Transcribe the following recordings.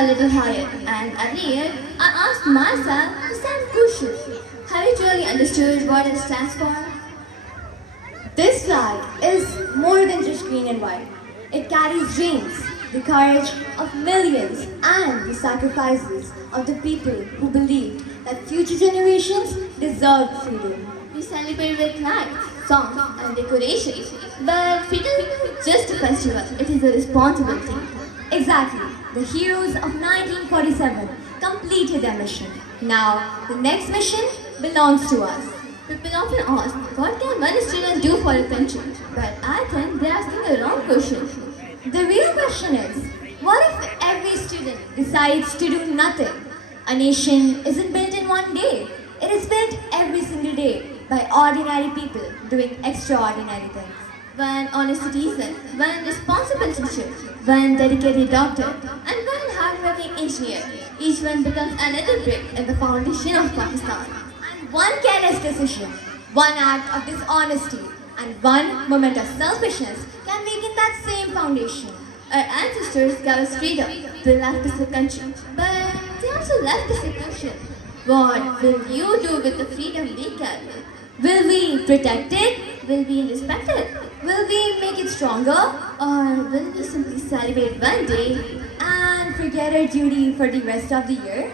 a little higher, and earlier I asked myself the same question. Have you truly understood what it stands for? This flag is more than just green and white. It carries dreams, the courage of millions, and the sacrifices of the people who believed that future generations deserved freedom. We celebrate with lights, songs, and decorations, but freedom isn't just a festival, it is a responsibility. Exactly. The heroes of 1947 completed their mission. Now, the next mission belongs to us. People often ask, what can one student do for a country? But I think they are asking the wrong question. The real question is, what if every student decides to do nothing? A nation isn't built in one day. It is built every single day by ordinary people doing extraordinary things. One honest citizen, one responsible teacher, one dedicated doctor, and one hardworking engineer. Each one becomes another brick in the foundation of Pakistan. And one careless decision, one act of dishonesty, and one moment of selfishness can weaken that same foundation. Our ancestors gave us freedom, they left us a country, but they also left us a question. What will you do with the freedom we carry? Will we protect it? Will we respect it? Will we make it stronger? Or will we simply celebrate one day? And forget our duty for the rest of the year?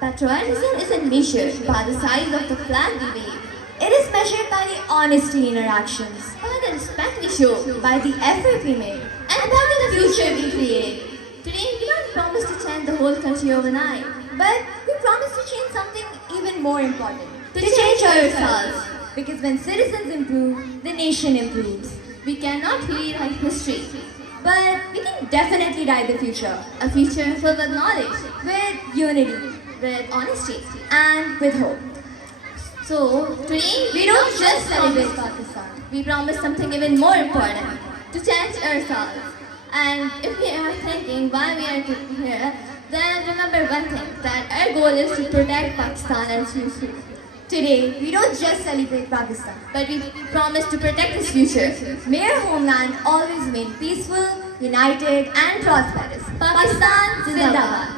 Patriotism isn't measured by the size of the flag we wave, It is measured by the honesty in our actions, by the respect we show, by the effort we make. and by the future we create. Today, we don't promise to change the whole country overnight, But we promise to change something even more important. to change ourselves. Because when citizens improve, the nation improves. We cannot rewrite history, But we can definitely write the future a future filled with knowledge, with unity with honesty. and with hope. So, today, We don't just celebrate Pakistan. we promise something even more important, to change ourselves. And if we are thinking why we are here, then remember one thing, that our goal is to protect Pakistan and its future. Today, we don't just celebrate Pakistan. But we promise to protect its future. May our homeland always remain peaceful, united, and prosperous. Pakistan Zindabad.